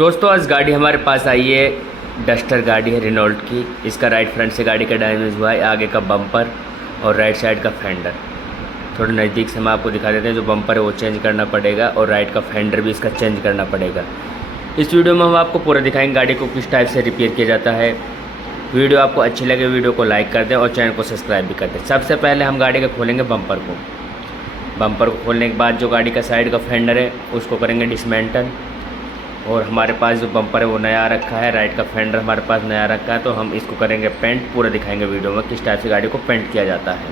दोस्तों आज गाड़ी हमारे पास आई है, डस्टर गाड़ी है रेनॉल्ट की। इसका राइट फ्रंट से गाड़ी का डैमेज हुआ है, आगे का बम्पर और राइट साइड का फेंडर। थोड़ा नज़दीक से हम आपको दिखा देते हैं। जो बम्पर है वो चेंज करना पड़ेगा और राइट का फेंडर भी इसका चेंज करना पड़ेगा। इस वीडियो में हम आपको पूरा दिखाएंगे गाड़ी को किस टाइप से रिपेयर किया जाता है। वीडियो आपको अच्छी लगे वीडियो को लाइक कर दें और चैनल को सब्सक्राइब भी कर दें। सबसे पहले हम गाड़ी का खोलेंगे बम्पर को। बम्पर को खोलने के बाद जो गाड़ी का साइड का फेंडर है उसको करेंगे डिसमेंटल। और हमारे पास जो बम्पर है वो नया रखा है, राइट का फेंडर हमारे पास नया रखा है, तो हम इसको करेंगे पेंट। पूरा दिखाएंगे वीडियो में किस टाइप से गाड़ी को पेंट किया जाता है।